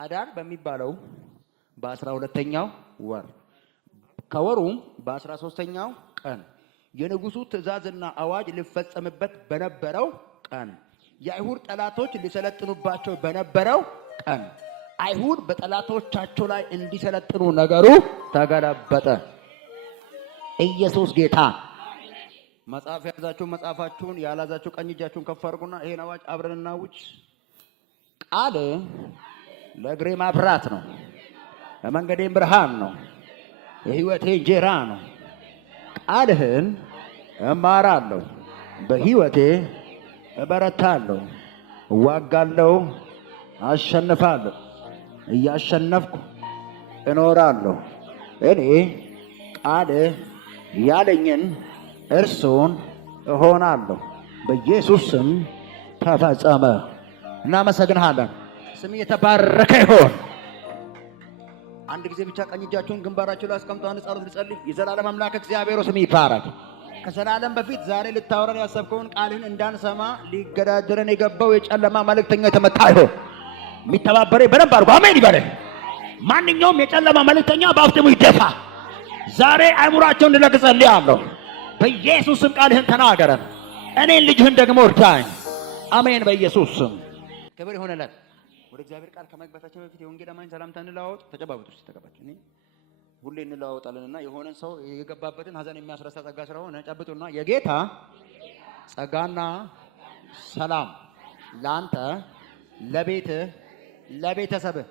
አዳር በሚባለው በ12ኛው ወር ከወሩም በ13ኛው ቀን የንጉሱ ትእዛዝና አዋጅ ሊፈጸምበት በነበረው ቀን የአይሁድ ጠላቶች ሊሰለጥኑባቸው በነበረው ቀን አይሁድ በጠላቶቻቸው ላይ እንዲሰለጥኑ ነገሩ ተገለበጠ። ኢየሱስ ጌታ። መጽሐፍ ያዛችሁ መጽሐፋችሁን ያላዛችሁ ቀኝ እጃችሁን ከፍ አድርጉና ይሄን አዋጅ አብረን እናውጅ። ቃል ለእግሬ ማብራት ነው፣ ለመንገዴም ብርሃን ነው፣ የሕይወቴ እንጀራ ነው። ቃልህን እማራለሁ፣ በሕይወቴ እበረታለሁ፣ እዋጋለሁ፣ አሸንፋለሁ፣ እያሸነፍኩ እኖራለሁ። እኔ ቃልህ ያለኝን እርሱን እሆናለሁ። በኢየሱስ ስም ተፈጸመ። እናመሰግንሃለን። ስም የተባረከ ይሁን። አንድ ጊዜ ብቻ ቀኝ እጃችሁን ግንባራችሁ ላይ አስቀምጡ። አንድ ጸሎት ልጸልይ። የዘላለም አምላክ እግዚአብሔር ስም ይባረክ። ከዘላለም በፊት ዛሬ ልታወራን ያሰብከውን ቃልህን እንዳንሰማ ሊገዳደረን የገባው የጨለማ መልእክተኛ የተመታ ይሁን። የሚተባበረ በደንብ አድርጎ አሜን ይበል። ማንኛውም የጨለማ መልእክተኛ በአፍጥሙ ይደፋ። ዛሬ አእምሯቸውን ልለግጸልያለሁ። በኢየሱስ ስም ቃልህን ተናገረን። እኔን ልጅህን ደግሞ እርዳኝ። አሜን። በኢየሱስ ስም ክብር ይሁንለት። ወደ እግዚአብሔር ቃል ከመግባታችን በፊት የወንጌል አማኝ ሰላምታ እንለዋወጥ። ተጨባበጡ። ተቀባችሁ እኔ ሁሌ እንለዋወጣለንና የሆነን ሰው የገባበትን ሐዘን የሚያስረሳ ጸጋ ስለሆነ ጨብጡና የጌታ ጸጋና ሰላም ላንተ፣ ለቤትህ፣ ለቤተሰብህ፣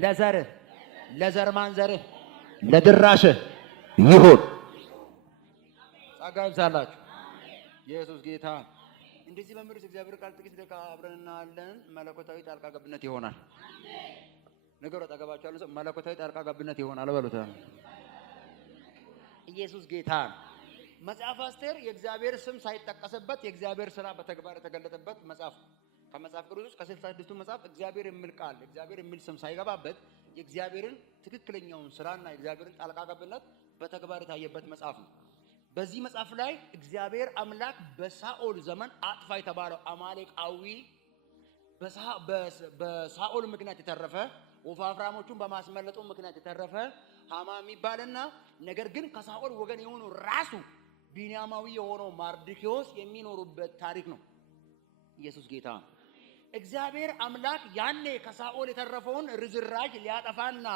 ለዘርህ፣ ለዘር ማንዘርህ፣ ለድራሽህ ይሁን። ጸጋ ይብዛላችሁ። ኢየሱስ ጌታ። እንደዚህ በምድር እግዚአብሔር ቃል ጥቂት ደቂቃ አብረን እናያለን። መለኮታዊ ጣልቃ ገብነት ይሆናል። ነገሩ አጠገባችሁ ያለው ሰው መለኮታዊ ጣልቃ ገብነት ይሆናል በሉት። ኢየሱስ ጌታ። መጽሐፈ አስቴር የእግዚአብሔር ስም ሳይጠቀስበት የእግዚአብሔር ሥራ በተግባር የተገለጠበት መጽሐፍ። ከመጽሐፍ ቅዱስ ውስጥ ከ66ቱ መጽሐፍ እግዚአብሔር የሚል ቃል እግዚአብሔር የሚል ስም ሳይገባበት የእግዚአብሔርን ትክክለኛውን ሥራና የእግዚአብሔርን ጣልቃ ገብነት በተግባር የታየበት መጽሐፍ ነው። በዚህ መጽሐፍ ላይ እግዚአብሔር አምላክ በሳኦል ዘመን አጥፋ የተባለው አማሌቃዊ በሳኦል ምክንያት የተረፈ ወፋፍራሞቹን በማስመለጡ ምክንያት የተረፈ ሃማ የሚባልና ነገር ግን ከሳኦል ወገን የሆኑ ራሱ ቢንያማዊ የሆነው ማርድኪዮስ የሚኖሩበት ታሪክ ነው። ኢየሱስ ጌታ። እግዚአብሔር አምላክ ያኔ ከሳኦል የተረፈውን ርዝራጅ ሊያጠፋና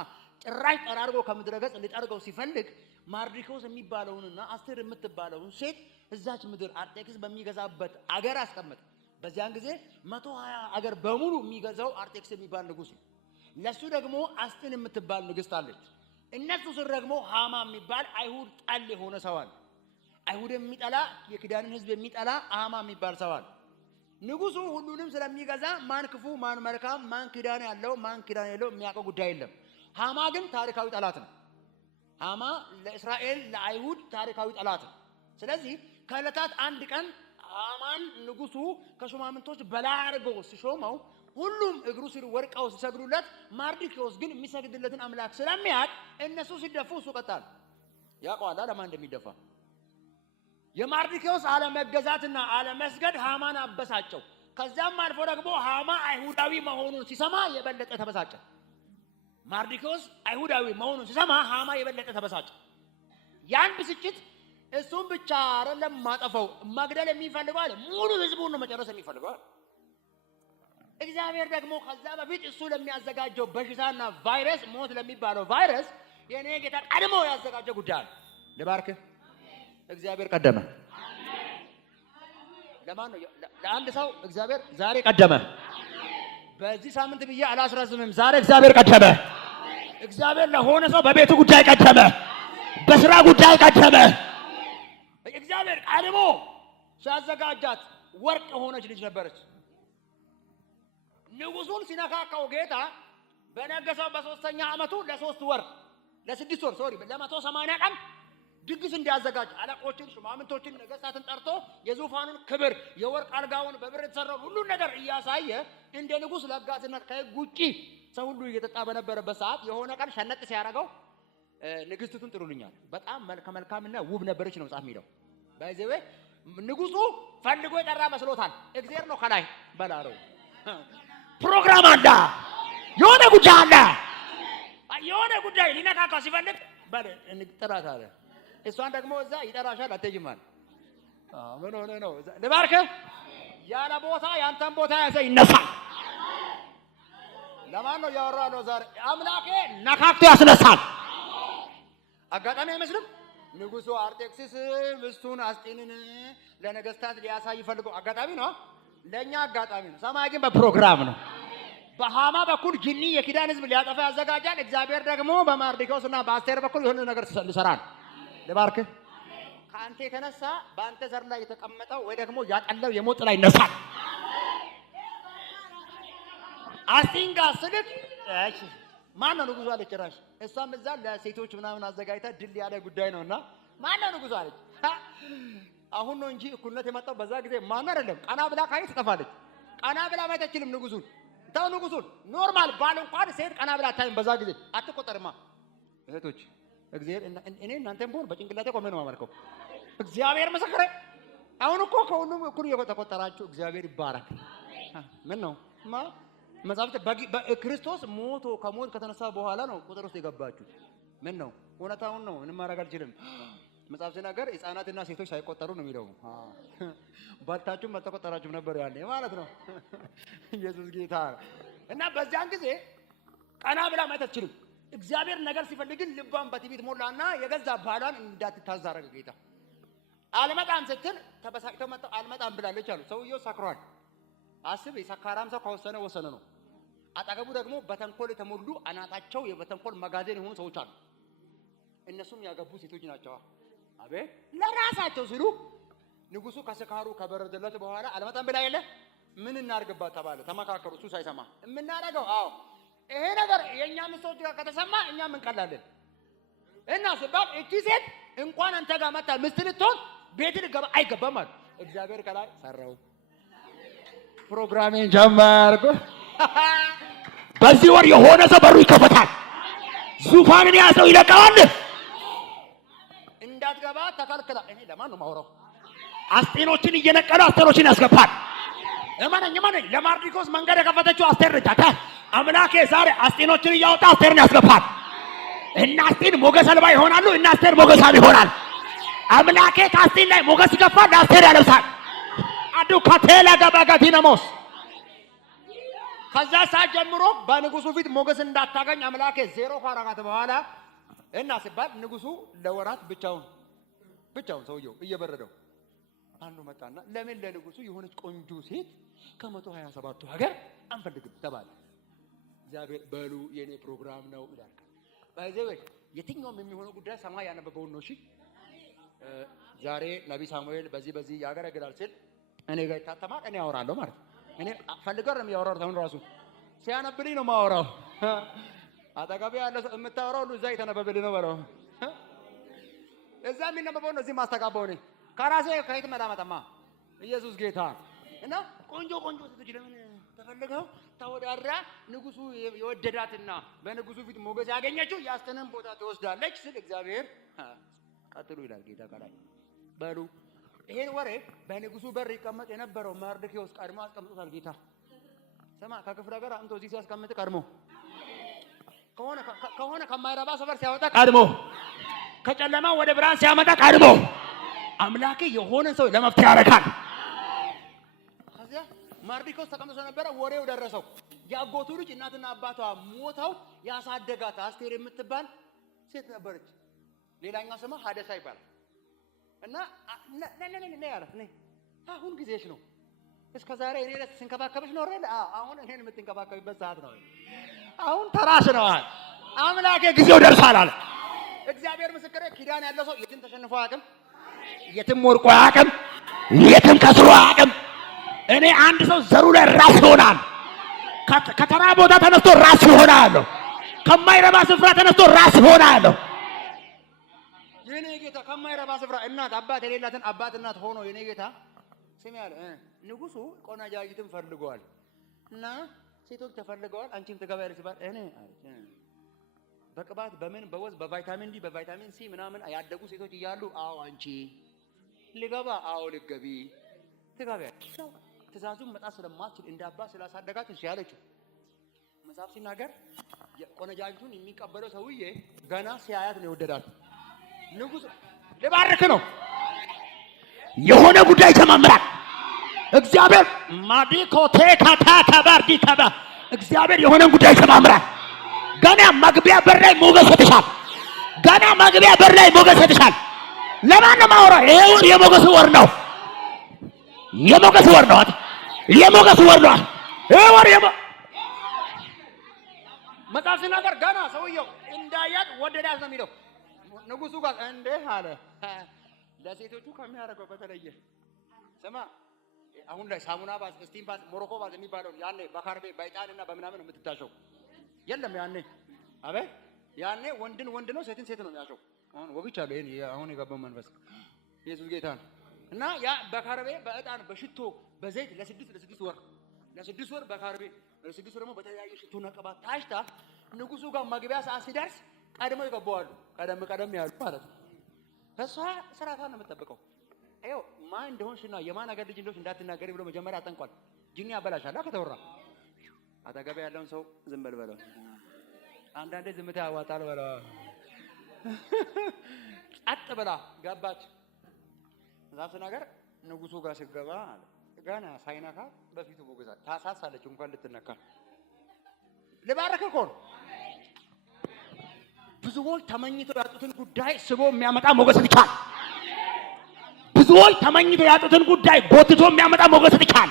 ጭራሽ ጠራርጎ ከምድረገጽ ሊጠርገው ሲፈልግ ማርድኪዮስ የሚባለውንና አስቴር የምትባለውን ሴት እዛች ምድር አርጤክስስ በሚገዛበት አገር አስቀመጠ። በዚያን ጊዜ 120 አገር በሙሉ የሚገዛው አርጤክስስ የሚባል ንጉስ ነው። ለሱ ደግሞ አስጢን የምትባል ንግስት አለች። እነሱ ስር ደግሞ ሃማ የሚባል አይሁድ ጠል የሆነ ሰው አለ። አይሁድ የሚጠላ የኪዳንን ህዝብ የሚጠላ ሃማ የሚባል ሰው አለ። ንጉሱ ሁሉንም ስለሚገዛ ማን ክፉ ማን መልካም ማን ኪዳን ያለው ማን ኪዳን የለው የሚያውቀው ጉዳይ የለም። ሃማ ግን ታሪካዊ ጠላት ነው። ሃማ ለእስራኤል ለአይሁድ ታሪካዊ ጠላት ነው። ስለዚህ ከዕለታት አንድ ቀን ሃማን ንጉሱ ከሹማምንቶች በላይ አድርገው ሲሾመው ሁሉም እግሩ ስር ወድቀው ሲሰግዱለት፣ ማርድኪዮስ ግን የሚሰግድለትን አምላክ ስለሚያውቅ እነሱ ሲደፉ እሱ ቀጣል። ያውቀዋል ለማን እንደሚደፋ። የማርድኪዮስ አለመገዛትና አለመስገድ ሃማን አበሳጨው። ከዛም አልፎ ደግሞ ሃማ አይሁዳዊ መሆኑን ሲሰማ የበለጠ ተበሳጨ። ማርድኪዮስ አይሁዳዊ መሆኑን ሲሰማ ሃማ የበለጠ ተበሳጨ። ያን ብስጭት እሱም ብቻ አይደለም ማጠፈው መግደል የሚፈልገው አለ ሙሉ ህዝቡን ነው መጨረስ የሚፈልገው። እግዚአብሔር ደግሞ ከዛ በፊት እሱ ለሚያዘጋጀው በሽታና ቫይረስ ሞት ለሚባለው ቫይረስ የኔ ጌታ ቀድሞ ያዘጋጀው ጉዳይ ልባርክ። እግዚአብሔር ቀደመ። ለማን ነው? ለአንድ ሰው እግዚአብሔር ዛሬ ቀደመ። በዚህ ሳምንት ብዬ አላስረዝምም። ዛሬ እግዚአብሔር ቀደመ። እግዚአብሔር ለሆነ ሰው በቤቱ ጉዳይ ቀደመ፣ በስራ ጉዳይ ቀደመ። እግዚአብሔር ቀድሞ ሲያዘጋጃት ወርቅ የሆነች ልጅ ነበረች። ንጉሱን ሲነካካው ጌታ በነገሰው በ3ኛ ዓመቱ ለ3 ወር ለ6 ወር ለ180 ቀን ድግስ እንዲያዘጋጅ አለቆችን፣ ሹማምንቶችን፣ ነገስታትን ጠርቶ የዙፋኑን ክብር የወርቅ አልጋውን በብር የተሰራውን ሁሉ ነገር እያሳየ እንደ ንጉስ ለጋስነት ከህግ ውጪ ሰው ሁሉ እየተጣ በነበረበት ሰዓት የሆነ ቀን ሸነጥ ሲያደርገው ንግስቱን ጥሩልኛል በጣም መልካምና ውብ ነበረች ነው ጻፍ የሚለው። ባይዘዌ ንጉሱ ፈልጎ የጠራ መስሎታል። እግዚአብሔር ነው ከላይ በላለው ፕሮግራም አለ። የሆነ ጉዳይ አለ። የሆነ ጉዳይ ሊነካካ ሲፈልግ ባለ እንጥራት አለ። እሷን ደግሞ እዛ ይጠራሻል አትሄጂም አለ። ምን ሆነ ነው ልባርክህ ያለ ቦታ ያንተን ቦታ ያዘ ይነሳል። ለማን ነው ያወራው ዛሬ? አምላኬ ነካክቶ ያስነሳል። አጋጣሚ አይመስልም? ንጉሡ አርጤክስስ ምስቱን አስጢንን ለነገስታት ሊያሳይ ፈልገው አጋጣሚ ነው። ለኛ አጋጣሚ ነው። ሰማይ ግን በፕሮግራም ነው። በሃማ በኩል ጂኒ የኪዳን ህዝብ ሊያጠፋ ያዘጋጃል። እግዚአብሔር ደግሞ በማርዲኮስና በአስቴር በኩል የሆነ ነገር ይሰራል። ልባርክህ ከአንተ የተነሳ በአንተ ዘር ላይ የተቀመጠው ወይ ደግሞ ያጠለው የሞት ላይ ይነሳል። አስቲንጋ ስልክ እሺ ማን ነው ንጉሡ አለች። ጭራሽ እሷም እዛ ለሴቶች ምናምን አዘጋጅታ ድል ያለ ጉዳይ ነውና ማን ነው ንጉሡ አለች። አሁን ነው እንጂ እኩልነት የመጣው በዛ ጊዜ ማን አይደለም። ቀና ብላ ካይ ትጠፋለች። ቀና ብላ ማየት አትችልም ንጉሡን። ታው ንጉሡን ኖርማል ባል እንኳን ሴት ቀና ብላ አታይም። በዛ ጊዜ አትቆጠርማ። እህቶች እግዚአብሔር እኔ እናንተም ቢሆን በጭንቅላቴ ቆሜ ነው የማመልከው። እግዚአብሔር ምስክሬ። አሁን እኮ ከሁሉም እኩል የተቆጠራችሁ እግዚአብሔር ይባረክ። ምን ነው መጽሐፍ ክርስቶስ ሞቶ ከሞት ከተነሳ በኋላ ነው ቁጥር ውስጥ የገባችሁ። ምን ነው እውነታውን ነው። ምንም ማድረግ አልችልም። መጽሐፍ ሲናገር ሕፃናትና ሴቶች ሳይቆጠሩ ነው የሚለው። ባልታችሁም አልተቆጠራችሁም ነበር ያለ ማለት ነው። ኢየሱስ ጌታ እና በዚያን ጊዜ ቀና ብላ ማየት አትችልም። እግዚአብሔር ነገር ሲፈልግን ልቧን በትዕቢት ሞላና የገዛ ባሏን እንዳትታዛረግ ጌታ አልመጣም ስትል ተበሳጭተው መጣው አልመጣም ብላለች አሉ። ሰውየው ሰክሯል። አስብ፣ የሰካራም ሰው ከወሰነ ወሰነ ነው። አጠገቡ ደግሞ በተንኮል የተሞሉ አናታቸው በተንኮል መጋዘን የሆኑ ሰዎች አሉ። እነሱም ያገቡ ሴቶች ናቸው። አቤት ለራሳቸው ሲሉ ንጉሡ ከስካሩ ከበረደለት በኋላ አልመጣም ብላ የለ ምን እናርግባት ተባለ። ተመካከሩ። እሱ ሳይሰማ የምናደርገው ይሄ ነገር የኛ ምስቶች ጋር ከተሰማ እኛ ምን ቀላለን እና ሲባል እቺ ሴት እንኳን አንተ ጋር መጣ ምስት ልትሆን ቤት ልገባ አይገባም አሉ። እግዚአብሔር ከላይ ሰራው። ፕሮግራሜን ጀመርኩ። በዚህ ወር የሆነ ሰው በሩ ይከፈታል። ዙፋንን ያዘው ይለቀዋል። እንዳትገባ ተከልክላ። እኔ ለማን ነው ማውራው? አስጤኖችን እየነቀለ አስቴሮችን ያስገባል። እመነኝ ለማርዲኮስ መንገድ የከፈተችው አስቴር ነች። አምላኬ ዛሬ አስጤኖችን እያወጣ አስቴርን ያስገባል። እና አስቴን ሞገስ አልባ ይሆናሉ፣ እና አስቴር ሞገስ አልባ ይሆናል። አምላኬ ከአስቴን ላይ ሞገስ ይገፋል፣ ለአስቴር ያለብሳል። አዱ ካቴላ ጋባጋቲነሞስ ከዛ ሰዓት ጀምሮ በንጉሡ ፊት ሞገስ እንዳታገኝ አምላኬ ዜሮ ካራጋት በኋላ እና ሲባል ንጉሡ ለወራት ብቻውን ሰውየው እየበረደው አንዱ መጣና ለምን ለንጉሡ የሆነች ቆንጆ ሴት ከ127ቱ ሀገር አንፈልግም ተባለ። እግዚአብሔር በሉ የኔ ፕሮግራም ነው ይላል። ባይዘው የትኛውም የሚሆነው ጉዳይ ሰማይ ያነበበውን ነው። እሺ ዛሬ ነብይ ሳሙኤል በዚህ ያገለግላል ሲል እኔ ጋር ይታተማል። እኔ አወራለሁ ማለት እኔ ፈልገር ነው የሚያወራው። ታውን ራሱ ሲያነብልኝ ነው ማወራው። አጠገቤ ያለ የምታወራው ሁሉ እዛ የተነበበልኝ ነው በለው። እዛ የሚነበበው ነው እዚህ ማስተጋባው ነኝ ከራሴ ከየት መጣማ። ኢየሱስ ጌታ እና ቆንጆ ሴቶች ለምን ተፈልገው ተወዳድራ ንጉሡ የወደዳትና በንጉሡ ፊት ሞገስ ያገኘችው ያስተነን ቦታ ትወስዳለች ስል እግዚአብሔር ቀጥሉ ይላል ጌታ ከላይ በሉ። ይሄን ወሬ በንጉሡ በር ይቀመጥ የነበረው መርዶክዮስ ቀድሞ አስቀምጦታል ጌታ። ስማ ከክፍለ ሀገር አንተ እዚህ ሲያስቀምጥ ቀድሞ ከሆነ ከማይረባ ሰፈር ሲያወጣ ቀድሞ ከጨለማ ወደ ብርሃን ሲያመጣ ቀድሞ አምላኬ የሆነ ሰው ለመፍትሄ ያደርጋል። ከዚያ መርዶክዮስ ተቀምጦ ነበረ። ወሬው ደረሰው። ያጎቱ ልጅ እናትና አባቷ ሞተው ያሳደጋት አስቴር የምትባል ሴት ነበረች። ሌላኛው ስሟ ሀደሳ ይባላል። እና ነይ አላት። ነይ አሁን ጊዜሽ ነው። እስከ ዛሬ እኔ ለስ ስንከባከብሽ ነው አይደል? አሁን እኔን የምትንከባከብበት ሰዓት ነው። አሁን ተራሽ ነው። አምላኬ ጊዜው ደርሷል አለ። እግዚአብሔር ምስክሬ፣ ኪዳን ያለው ሰው የትም ተሸንፎ አያውቅም፣ የትም ወርቆ አያውቅም፣ የትም ከስሮ አያውቅም። እኔ አንድ ሰው ዘሩ ላይ ራስ ይሆናል። ከተራ ቦታ ተነስቶ ራስ ይሆናል። ከማይረባ ስፍራ ተነስቶ ራስ ይሆናል። የኔ ጌታ ከማይረባ ስፍራ እናት አባት የሌላትን አባት እናት ሆኖ የኔ ጌታ ስም ያለ ንጉሡ ቆነጃጅትን ፈልገዋል እና ሴቶች ተፈልገዋል። አንቺም ትገባያለሽ ሲባል እኔ በቅባት በምን በወዝ በቫይታሚን ዲ በቫይታሚን ሲ ምናምን ያደጉ ሴቶች እያሉ አዎ አንቺ ልገባ አዎ ልገቢ ትገባያለሽ። ትእዛዙን መጣ ስለማትችል እንደ አባት ስላሳደጋት እሺ ያለችው መጽሐፍ ሲናገር የቆነጃጅቱን የሚቀበለው ሰውዬ ገና ሲያያት ነው የወደዳት። ንጉሥ ልባርክ ነው የሆነ ጉዳይ ተማምራል። እግዚአብሔር ማዲኮቴ ካታካባርዲ ካባ እግዚአብሔር የሆነ ጉዳይ ተማምራል። ገና መግቢያ በር ላይ ሞገስ ሰጥሻል። ገና መግቢያ በር ላይ ሞገስ ሰጥሻል። ለማን ነው ማወራ? ይሄ ወር የሞገስ ወር ነው። የሞገስ ወር ነው። የሞገስ ወር ነው። ይሄ ወር መጽሐፍ ሲናገር ገና ሰውየው እንዳያት ወደዳት ነው የሚለው። ንጉሱ ጋር እንዴ አለ ለሴቶቹ ከሚያደርገው በተለየ ስማ፣ አሁን ላይ ሳሙና ባዝ፣ ስቲም ባዝ፣ ሞሮኮ ባዝ የሚባለው ያኔ በካርቤ ባይጣንና በምናምን ነው የምትታሸው። የለም ያኔ አቤት ያኔ ወንድን ወንድ ነው ሴትን ሴት ነው የሚያሸው። አሁን ወግቻለሁ። ይሄን አሁን የገባው መንፈስ ኢየሱስ ጌታ ነው። እና ያ በካርቤ በእጣን በሽቶ በዘይት ለስድስት ወር በካርቤ ለስድስት ወር ደግሞ በተለያየ ሽቶና ቅባት ታሽታ ንጉሱ ጋር መግቢያ ሰዓት ሲደርስ ቀድሞ ይገባዋሉ። ቀደም ያሉ ማለት ነው። እሷ ስራቷን ነው የምትጠብቀው። አይው ማን እንደሆንሽና የማን አገር ልጅ እንደሆንሽ እንዳትናገሪ ብሎ መጀመሪያ አጠንቋል። ጂኒ ያበላሻል ከተወራ። አጠገብ ያለውን ሰው ዝም በል በለው። አንዳንዴ ዝምታ ያዋጣል በለው። ጸጥ ብላ ገባች። ዛፍ ነገር ንጉሱ ጋር ሲገባ አለ ገና ሳይነካ በፊቱ ሞገሳ ታሳሳለች። እንኳን ልትነካ ልባረክ እኮ ነው። ብዙዎች ተመኝተው ያጡትን ጉዳይ ስቦ የሚያመጣ ሞገስ ይቻል። ብዙዎች ተመኝተው ያጡትን ጉዳይ ጎትቶ የሚያመጣ ሞገስ ይቻል።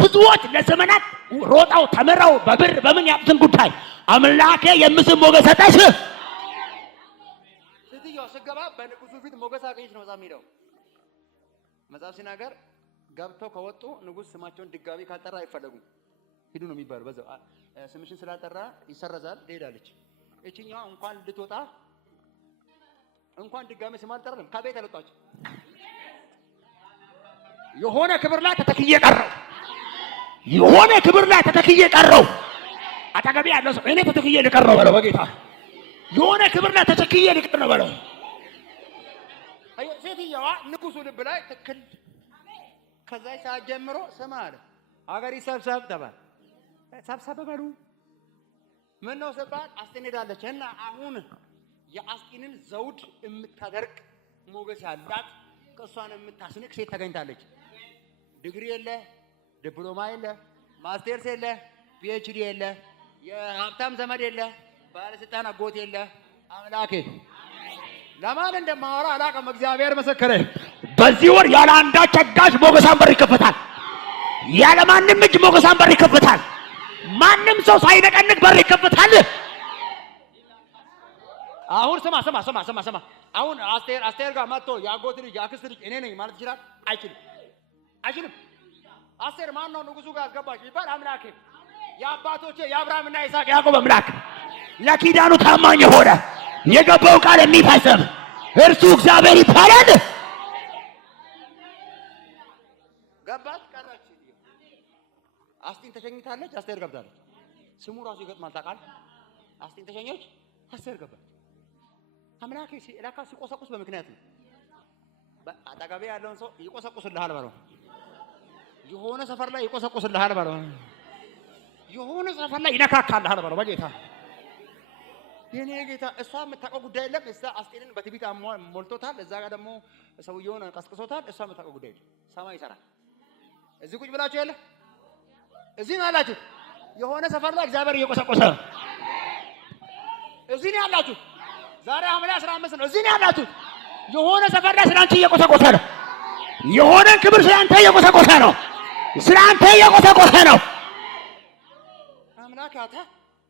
ብዙዎች ለዘመናት ሮጣው ተመራው በብር በምን ያጡትን ጉዳይ አምላኬ የምስም ሞገስ ሰጠሽ። ስትየው ስገባ በንጉሱ ፊት ሞገስ አገኘች ነው የሚለው መጽሐፍ ሲናገር። ገብተው ከወጡ ንጉስ ስማቸውን ድጋሚ ካልጠራ አይፈለጉም። ሂዱ ነው የሚባለው። በዛው ስምሽን ስላልጠራ ይሰረዛል። ትሄዳለች። እቺኛዋ እንኳን ልትወጣ እንኳን ድጋሚ ስም አልጠራም ከቤት አልወጣች። የሆነ ክብር ላይ ተተክዬ ቀረው። የሆነ ክብር ላይ ተተክዬ ቀረው። አጠገቤ ያለው ሰው እኔ ተተክዬ ልቀረው በለው በጌታ። የሆነ ክብር ላይ ተተክዬ ልቀረው በለው። አይ ሴትየዋ ንጉሱ ልብ ላይ ትክል። ከዛ ሰዓት ጀምሮ ስማ አለ አገሪ ሰብሰብ ተባለ። ሰብሰብ በሉ ምን ነው ሰባል አስቴን ሄዳለች እና አሁን የአስቴንን ዘውድ የምታደርቅ ሞገስ ያላት ከሷን የምታስንቅ ሴት ተገኝታለች። ዲግሪ የለ፣ ዲፕሎማ የለ፣ ማስተርስ የለ፣ ፒኤችዲ የለ፣ የሀብታም ዘመድ የለ፣ ባለስልጣን አጎት የለ። አምላኬ ለማን እንደማወራ አላውቅም። እግዚአብሔር መሰከረ። በዚህ ወር ያለ አንዳች አጋዥ ሞገሳን በር ይከፈታል። ያለ ማንም እጅ ሞገሳን በር ይከፈታል። ማንም ሰው ሳይነቀንቅ በር ይከፈታል። አሁን ስማ አሁን አስቴር ጋር መጥቶ ያጎት ልጅ ያክስት ልጅ እኔ ነኝ ማለት ይችላል? አይችልም። አስቴር ማን ነው ንጉሱ ጋር አስገባች ይባል? አምላኬ የአባቶቼ የአብርሃምና ይስሐቅ ያዕቆብ አምላክ ለኪዳኑ ታማኝ የሆነ የገባው ቃል የሚፈጽም እርሱ እግዚአብሔር ይባላል። ገባች ቀረች። አስቴር ተሸኝታለች። አስቴር ገብታለች። ስሙ ራሱ ይገጥማል። ታውቃለህ? አስቴር ተሸኘች። አስቴር ገባች። አምላኬ ለካ ሲቆሰቁስ በምክንያት ነው። አጠገቤ ያለውን ሰው ይቆሰቁስልሃል በለው። የሆነ ሰፈር ላይ ይቆሰቁስልሃል በለው። የሆነ ሰፈር ላይ ይነካካልሃል በለው። በጌታ የኔ ጌታ እሷ የምታውቀው ጉዳይ የለም። እዛ አስቴርን በትዕቢት ሞልቶታል። እዛ ጋር ደግሞ ሰውየውን ቀስቅሶታል። እሷ የምታውቀው ጉዳይ የለም። ሰማይ ይሰራል። እዚህ ቁጭ ብላችሁ ያለ እዚህ ነው ያላችሁ። የሆነ ሰፈር ላይ እግዚአብሔር እየቆሰቆሰ ነው። እዚህ ነው ያላችሁ። ዛሬ ሐምሌ 15 ነው። እዚህ ነው ያላችሁ። የሆነ ሰፈር ላይ ስላንተ እየቆሰቆሰ ነው። የሆነ ክብር ስላንተ እየቆሰቆሰ ነው። ስላንተ እየቆሰቆሰ ነው። አምላክ አታ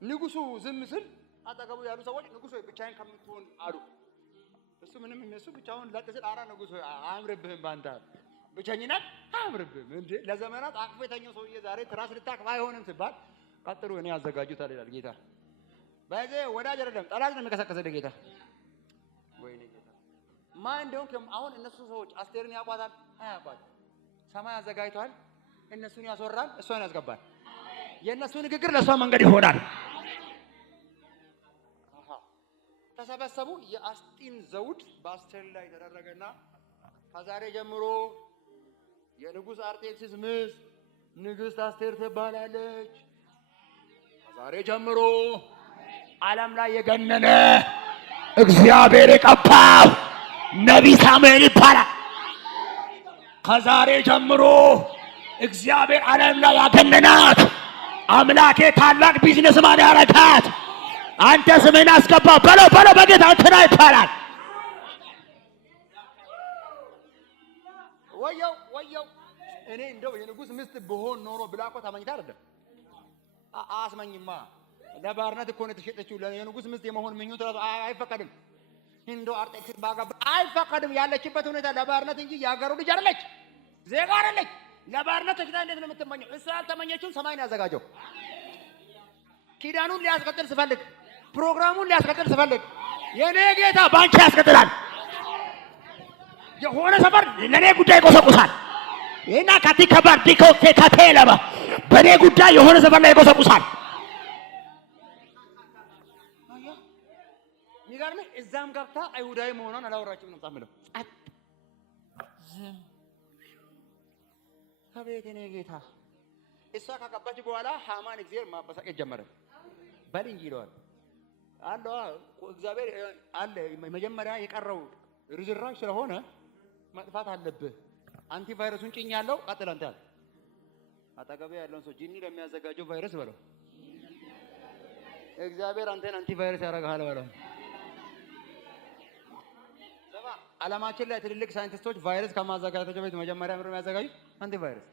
ንጉሱ ዝም ስል አጠገቡ ያሉ ሰዎች ንጉሱ ብቻዬን ከምትሆን አሉ። እሱ ምንም እነሱ ብቻውን ለጥስል አራ ንጉሱ አያምርብህም ባንተ ብቸኝነት አያምርብህም እንዴ? ለዘመናት አቅፎ የተኛው ሰውዬ ዛሬ ትራስ ልታቅፍ አይሆንም ሲባል ቀጥሎ እኔ አዘጋጁታል ይላል ጌታ። በዚህ ወዳጅ አይደለም ጠላት ነው የሚቀሰቀሰው ጌታ። ወይኔ ጌታ ማን እንደሆነ አሁን እነሱ ሰዎች አስቴርን ያቋታል አያቋት። ሰማይ አዘጋጅቷል። እነሱን ያስወራል፣ እሷን ያስገባል። የእነሱ ንግግር ለእሷ መንገድ ይሆናል። ተሰበሰቡ። የአስጢን ዘውድ በአስቴር ላይ ተደረገና ከዛሬ ጀምሮ የንጉሥ አርጤክስስ ሚስት ንግሥት አስቴር ትባላለች። ዛሬ ጀምሮ ዓለም ላይ የገነነ እግዚአብሔር የቀባው ነቢይ ሳሙኤል ይባላል። ከዛሬ ጀምሮ እግዚአብሔር ዓለም ላይ ያገነናት አምላኬ ታላቅ ቢዝነስማን ያረጋት አንተ ስምህን አስገባ በለው በጌታ እንትና ይባላል። ወየው እኔ እንደው የንጉሥ ሚስት ብሆን ኖሮ ብላ እኮ ታመኝታ አይደለም። አስመኝማ ለባርነት እኮ ነው የተሸጠችው። የንጉሥ ሚስት የመሆን ምኞት ራሱ አይፈቀድም። እንደው አርጤክስስ ባጋባ አይፈቀድም። ያለችበት ሁኔታ ለባርነት እንጂ ያገሩ ልጅ አይደለች፣ ዜጋ አይደለች። ለባርነት ተሽጣ እንዴት ነው የምትመኘው? እሷ ያልተመኘችውን ሰማይ ነው ያዘጋጀው። ኪዳኑን ሊያስቀጥል ስፈልግ፣ ፕሮግራሙን ሊያስቀጥል ስፈልግ የኔ ጌታ ባንቺ ያስቀጥላል። የሆነ ሰፈር ለኔ ጉዳይ ቆሰቁሳል እና ካቲ ከባር ዲኮቴ ካቴለባ በኔ ጉዳይ የሆነ ሰፈር ላይ ቆሰቁሳል። ይገርም እዛም ገብታ አይሁዳዊ መሆኗን አላወራችም ነው ታምለው ዝም ከቤት የኔ ጌታ እሷ ካቀባች በኋላ ሃማን እግዚአብሔር ማበሳጨት ጀመረ። በል እንጂ ይለዋል አለ እግዚአብሔር አለ መጀመሪያ የቀረው ርዝራሽ ስለሆነ መጥፋት አለብህ። አንቲ ቫይረሱን ጭኛለሁ ቀጥል አንተ ያለ አጠገቤ ያለውን ሰው ጂኒ ለሚያዘጋጀው ቫይረስ በለው እግዚአብሔር አንተን አንቲ ቫይረስ ያደርግሃል በለው። ዓለማችን ላይ ትልልቅ ሳይንቲስቶች ቫይረስ ከማዘጋጀታቸው በፊት መጀመሪያ ምንድን ነው የሚያዘጋጁት? አንቲ ቫይረስ።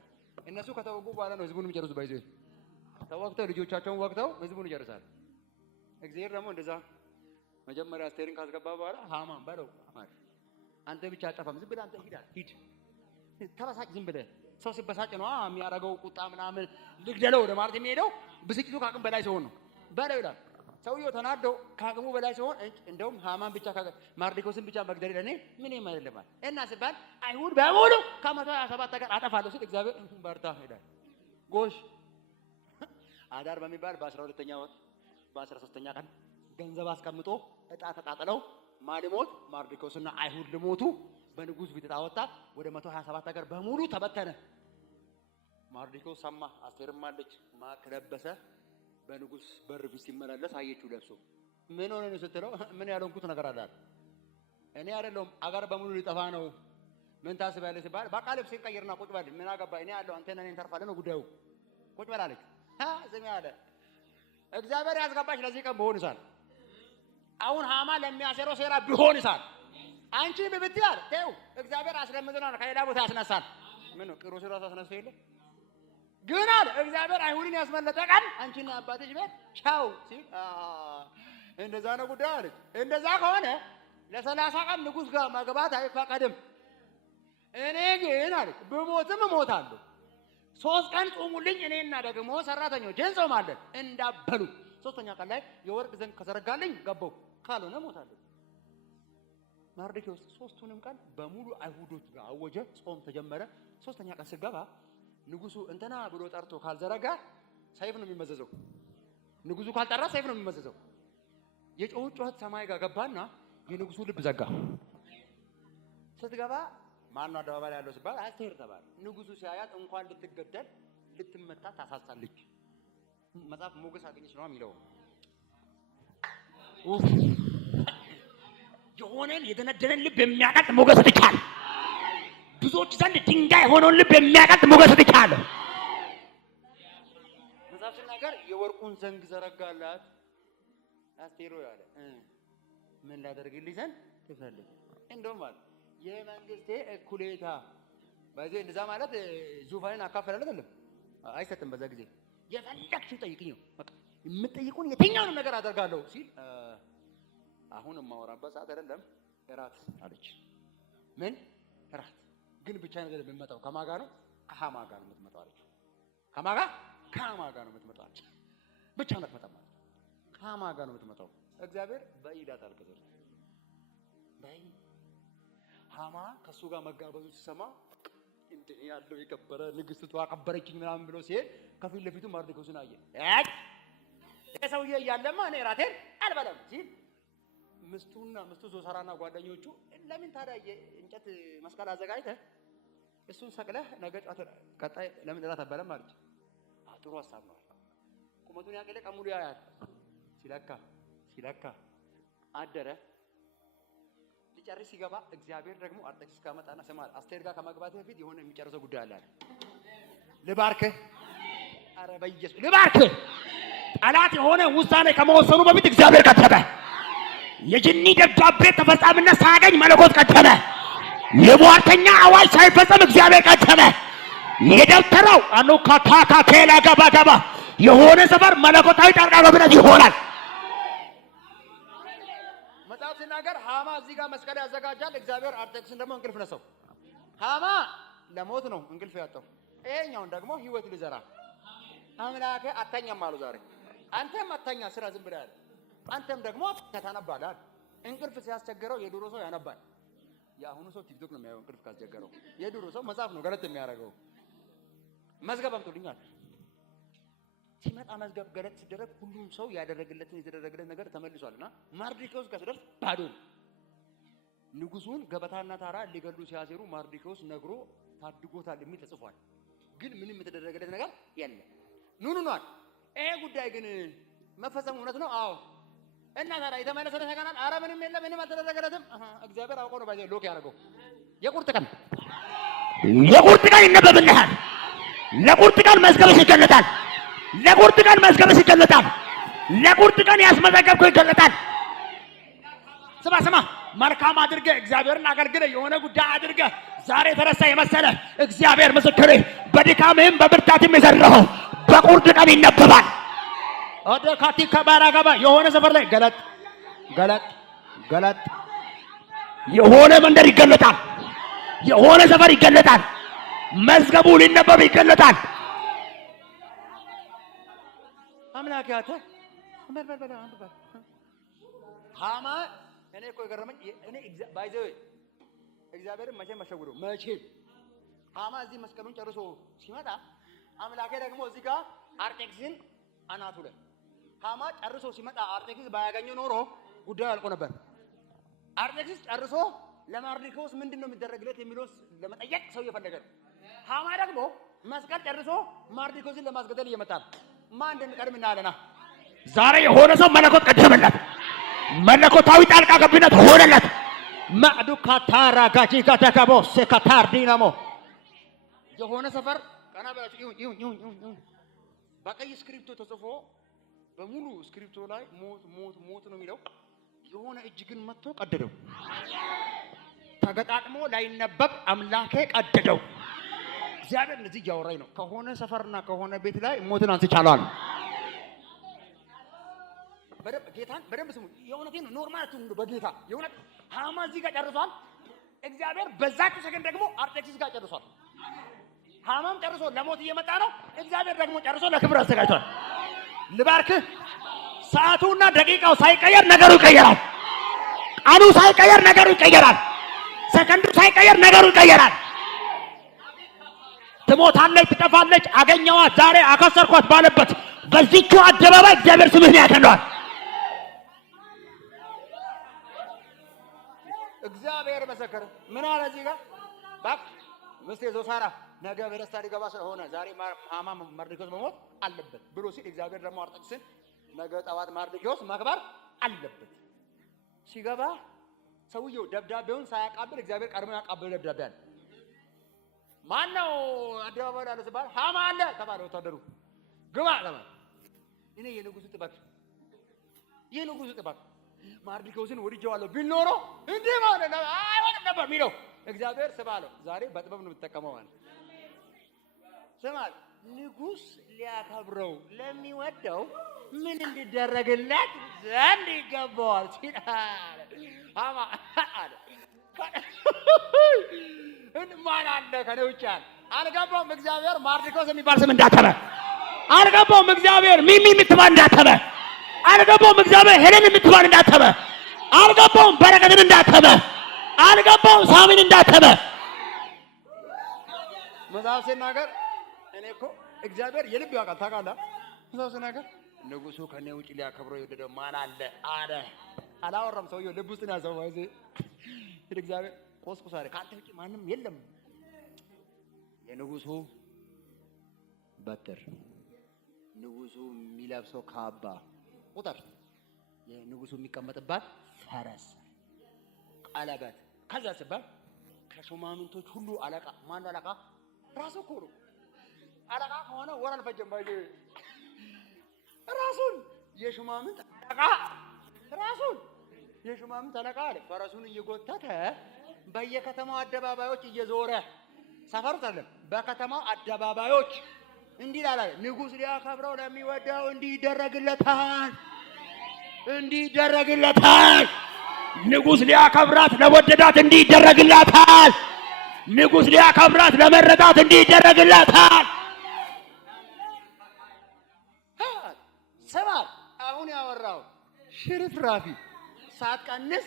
እነሱ ከተወጉ በኋላ ነው ህዝቡን የሚጨርሱት። ባይዘው ተወግተው ልጆቻቸውን ወግተው ህዝቡን ይጨርሳል። እግዚአብሔር ደግሞ እንደዛ መጀመሪያ አስቴርን ካስገባ በኋላ ሃማን በለው አንተ ብቻ አጠፋም ዝም ብለህ አንተ ሂድ ተበሳጭ። ዝም ብለህ ሰው ሲበሳጭ ነው የሚያደርገው ቁጣ ምናምን ልግደለው ወደ ማለት የሚሄደው ብስጭቱ ከአቅም በላይ ሲሆን ነው በለው ይላል። ሰውየው ተናደው ከአቅሙ በላይ ሲሆን እንደውም ሃማን ብቻ ማርዲኮስን ብቻ መግደል ለኔ ምንም አይደለም እና ሲባል አይሁድ በሙሉ ከ127 ጋር አጠፋለሁ ሲል እግዚአብሔር በርታ ይላል። ጎሽ አዳር በሚባል በ12ኛ ወር በ13ኛ ቀን ገንዘብ አስቀምጦ እጣ ተጣጥለው ማልሞት ማርዲኮስና አይሁድ ልሞቱ በንጉስ ፊት ታወጣ። ወደ 127 ሀገር በሙሉ ተበተነ። ማርዲኮስ ሰማ። አስቴርም አለች። ማቅ ለበሰ። በንጉስ በር ፊት ሲመላለስ አየችው ለብሶ። ምን ሆነ ነው ስትለው ምን ያለንኩት ነገር አለ። እኔ አይደለም አገር በሙሉ ሊጠፋ ነው። ምን ታስባለህ ሲባል በቃ ልብስን ቀይርና ቁጭ በል ምን አገባ እኔ ያለው አንተ ነህ እንተርፋለን ነው ጉዳዩ ቁጭ በል አለች። ዝም ያለ እግዚአብሔር ያስገባሽ ለዚህ ቀን በሆነ ይሳል። አሁን ሃማ ለሚያሰረው ሴራ ቢሆን ይሳል አንቺ በብትያል ተው እግዚአብሔር አስለምዘናል ከሌላ ቦታ ያስነሳል። ምን ነው ቅሮስ ራስ አስነሳው የለ ግን አለ እግዚአብሔር አይሁድን ያስመለጠ ቀን አንቺና አባትሽ ቤት ቻው ሲል እንደዛ ነው ጉዳይ አለች። እንደዛ ከሆነ ለ30 ቀን ንጉስ ጋር መግባት አይፈቀድም። እኔ ግን አለች በሞትም እሞታለሁ። 3 ቀን ጾሙልኝ እኔና ደግሞ ሰራተኞች እንጾማለን እንዳበሉ 3ኛ ቀን ላይ የወርቅ ዘንግ ከዘረጋልኝ ገባው ካልሆነ እሞታለሁ። ማርዲኮስ 3ቱንም ቀን በሙሉ አይሁዶች ጋር አወጀ። ጾም ተጀመረ። 3ኛ ቀን ሲገባ ንጉሱ እንተና ብሎ ጠርቶ ካልዘረጋ ሰይፍ ነው የሚመዘዘው። ንጉሱ ካልጠራ ሰይፍ ነው የሚመዘዘው። የጮህ ጮህት ሰማይ ጋር ገባና የንጉሱ ልብ ዘጋ። ስትገባ ማን ነው አደባባይ ያለው ሲባል አስቴር ተባለ። ንጉሱ ሲያያት እንኳን ልትገደል ልትመታ ታሳሳለች። መጽሐፍ ሞገስ አገኘች ነው የሚለው። የሆነን የደነደነን ልብ የሚያቀጥ ሞገስ ትቻል። ብዙዎች ዘንድ ድንጋይ ሆኖን ልብ የሚያቀጥ ሞገስ ትቻል። መጽሐፍ ሲናገር የወርቁን ዘንግ ዘረጋላት አስቴር ያለ ምን ላደርግልኝ ዘንድ ትፈልግ እንደውም ማለት የመንግስቴ እኩሌታ በዚህ እንደዛ ማለት ዙፋንን አካፈላለት አይደለም አይሰጥም። በዛ ጊዜ የፈለግሽው ጠይቅኝ ነው በቃ የምትጠይቁን የትኛውንም ነገር አደርጋለሁ ሲል አሁን ማወራበት ሰዓት አይደለም እራት አለች። ምን እራት ግን ብቻ ነገር የምትመጣው ከማጋ ነው ከሃማ ጋር ነው የምትመጣው አለች። ከማጋ ከሃማ ጋር ነው የምትመጣው አለች። ብቻ ነው የምትመጣው ማለት ከሃማ ጋር ነው የምትመጣው። እግዚአብሔር በኢዳት አልከዘር በይ ሃማ ከሱ ጋር መጋበዙ ሲሰማ እንዴ ያለው የከበረ ንግስቱ አቀበረችኝ ምናምን ብሎ ሲሄድ ከፊት ለፊቱ ማርዲኮስን አየ። ሰውዬ እያለማ እኔ ራቴን አልበላም ሲል ምስቱ ዞሳራና ጓደኞቹ ለምን ታዲያ እንጨት መስቀል አዘጋጅተህ እሱን ሰቅለህ ነገ ጫት ቀጣይ ለምን እራት አትበላም አለች። ጥሩ ሀሳብ ነው። ቁመቱን ያቀለ ቀሙሉ ያያል ሲለካ አደረ ሊጨርስ ሲገባ እግዚአብሔር ደግሞ አርጤክስስ ካመጣና ሰማል አስቴር ጋር ከመግባት በፊት የሆነ የሚጨርሰው ጉዳይ አለ ልባርክህ አረ በኢየሱስ ልባርክህ ጠላት የሆነ ውሳኔ ከመወሰኑ በፊት እግዚአብሔር ከተበ የጅኒ ደብዳቤ ተፈጻሚነት ሳያገኝ መለኮት ከተበ የሟርተኛ አዋጅ ሳይፈጸም እግዚአብሔር ከተበ የደብተራው አኑካታካ ቴላ ገባ የሆነ ሰፈር መለኮታዊ ጣልቃ ገብነት ይሆናል መጽሐፍ ሲናገር ሃማ እዚህ ጋር መስቀል ያዘጋጃል እግዚአብሔር አርጤክስስን ደግሞ እንቅልፍ ነሰው ሃማ ለሞት ነው እንቅልፍ ያጣው ይሄኛውን ደግሞ ህይወት ሊዘራ አምላኬ አተኛም አሉ ዛሬ አንተም አተኛ ስራ ዝም ብለህ አንተም ደግሞ ታነባለህ እንቅልፍ ሲያስቸግረው የድሮ ሰው ያነባል ያሁኑ ሰው ቲክቶክ ነው የሚያየው እንቅልፍ ካስቸገረው የድሮ ሰው መጽሐፍ ነው ገለጥ የሚያደርገው መዝገብ አምጡልኛል ሲመጣ መዝገብ ገለጥ ሲደረግ ሁሉም ሰው ያደረገለትን የተደረገለት ነገር ተመልሷልና ማርዲኮስ ጋር ሲደርስ ባዶ ንጉሱን ገበታና ታራ ሊገሉ ሲያሴሩ ማርዲኮስ ነግሮ ታድጎታል የሚል ተጽፏል ግን ምንም የተደረገለት ነገር የለም ኑኑኗል ይሄ ጉዳይ ግን መፈጸሙ እውነት ነው አዎ እና ታራ የተመለሰ ነገር አረ ምንም የለም ምንም አልተደረገለትም እግዚአብሔር አውቆ ነው ባይዘ ሎክ ያደረገው የቁርጥ ቀን ይነበብልሃል ለቁርጥ ቀን መዝገብ ይገለጣል ለቁርጥ ቀን መዝገብ ይገለጣል ለቁርጥ ቀን ያስመዘገብከው ይገለጣል ስማ መልካም አድርገ እግዚአብሔርን አገልግለ የሆነ ጉዳይ አድርገ ዛሬ ተረሳ የመሰለ እግዚአብሔር ምስክሬ በድካምህም በብርታትም የዘራኸው በቁርጥ ቀን ይነበባል ወደ ካቲ ከባራ ገባ የሆነ ሰፈር ላይ ገለጥ የሆነ መንደር ይገለጣል የሆነ ሰፈር ይገለጣል መዝገቡ ሊነበብ ይገለጣል አምላክ ያተ ሃማ እኔ እኮ የገረመኝ እኔ ባይዘው እግዚአብሔርን መቼ መሸውሩ መቼ ሃማ እዚህ መስቀሉን ጨርሶ ሲመጣ አምላኬ ደግሞ እዚህ ጋር አርጤክስስን አናቱ ላይ ሃማ ጨርሶ ሲመጣ አርጤክስስ ባያገኘው ኖሮ ጉዳዩ አልቆ ነበር አርጤክስስ ጨርሶ ለማርዲኮስ ምንድነው የሚደረግለት የሚሉስ ለመጠየቅ ሰው እየፈለገ ነው ሃማ ደግሞ መስቀል ጨርሶ ማርዲኮስን ለማስገደል እየመጣ ነው ማን እንደሚቀድም እናያለና ዛሬ የሆነ ሰው መለኮት ቀደመለት መለኮታዊ ጣልቃ ገብነት ሆነለት ማዱካታራ ጋጂ ከተከቦ ሰካታር ዲናሞ የሆነ ሰፈር ቀና በላችሁ ይሁን በቀይ ስክሪፕቶ ተጽፎ በሙሉ ስክሪፕቶ ላይ ሞት ነው የሚለው የሆነ እጅ ግን መጥቶ ቀደደው ተገጣጥሞ ላይነበብ አምላኬ ቀደደው እግዚአብሔር እንደዚህ ያወራኝ ነው ከሆነ ሰፈርና ከሆነ ቤት ላይ ሞትን አንስቻለዋል ጌታን በደንብ ስሙ የእውነቴን ነው ኖርማል ነው በጌታ የእውነት ሃማ እዚህ ጋር ጨርሷል እግዚአብሔር በዛች ሰከንድ ደግሞ አርጤክስስ ጋር ጨርሷል ሃማም ጨርሶ ለሞት እየመጣ ነው እግዚአብሔር ደግሞ ጨርሶ ለክብር አዘጋጅቷል ልባርክህ ሰዓቱና ደቂቃው ሳይቀየር ነገሩ ይቀየራል ቃሉ ሳይቀየር ነገሩ ይቀየራል ሰከንዱ ሳይቀየር ነገሩ ይቀየራል ትሞታለች ትጠፋለች አገኘዋት ዛሬ አከሰርኳት ባለበት በዚህቹ አደባባይ እግዚአብሔር ስምህን ያከናዋል እግዚአብሔር መሰከረ ምን አለ እዚህ ጋር ባክ ምስቴ ዞሳራ ነገ በደስታ ሊገባ ስለሆነ ዛሬ ሃማ ማርዲኮስ መሞት አለበት ብሎ ሲል እግዚአብሔር ደግሞ አርጤክስስን ነገ ጠዋት ማርዲኮስ ማክበር አለበት ሲገባ ሰውየው ደብዳቤውን ሳያቃብል እግዚአብሔር ቀድሞ ያቃብል ደብዳቤ አለ ማን ነው አደባባይ ላይ ሲባል ሃማ አለ ተባለ ወታደሩ ግባ ተባለ እኔ የንጉሱ ጥበቃ ማርዲኮስን ወድጄዋለሁ ቢል ኖሮ እንዴ ማለት ነው አይሆንም ነበር የሚለው እግዚአብሔር ስባለው ዛሬ በጥበብ ነው የምትጠቀመው ማለት ስማል ንጉስ ሊያከብረው ለሚወደው ምን እንዲደረግለት ዘንድ ይገባዋል ሲላል ሃማ አለ ማን አለ ከኔ ውጭ አልገባውም እግዚአብሔር ማርዲኮስ የሚባል ስም እንዳተበ አልገባውም እግዚአብሔር ሚሚ የምትባል እንዳተበ አልገባውም እግዚአብሔር ሄለን የምትባል እንዳተበ አልገባውም በረከትን እንዳተበ አልገባውም ሳሚን እንዳተበ መጽሐፍ ሲናገር እኔ እኮ እግዚአብሔር የልብ ያውቃል ታውቃለህ መጽሐፍ ሲናገር ንጉሱ ከኔ ውጭ ሊያከብረው የወደደው ማን አለ አለ አላወራም ሰውየው ልብ ውስጥ ነው ያዘው አይዘ እግዚአብሔር ቆስቁሳሪ ካንተ ውጭ ማንም የለም የንጉሱ በትር ንጉሱ የሚለብሰው ካባ ቁጥር የንጉሱ የሚቀመጥባት ፈረስ ቀለበት ከዛ ሲባል ከሹማምንቶች ሁሉ አለቃ ማን አለቃ ራሱ እኮ ነው። አለቃ ከሆነ ወር አልፈጀም ባይ ራሱን የሹማምንት አለቃ ራሱን የሹማምንት አለቃ አለ። ፈረሱን እየጎተተ በየከተማው አደባባዮች እየዞረ ሰፈር አይደለም በከተማው አደባባዮች እንዲህ ላላለ ንጉስ ሊያከብረው ለሚወደው እንዲህ ይደረግለታል፣ እንዲህ ይደረግለታል። ንጉስ ሊያከብራት ለወደዳት እንዲህ ይደረግላታል። ንጉስ ሊያከብራት ለመረጣት እንዲህ ይደረግላታል። ሰማ አሁን ያወራው ሽርፍራፊ ሳትቀንስ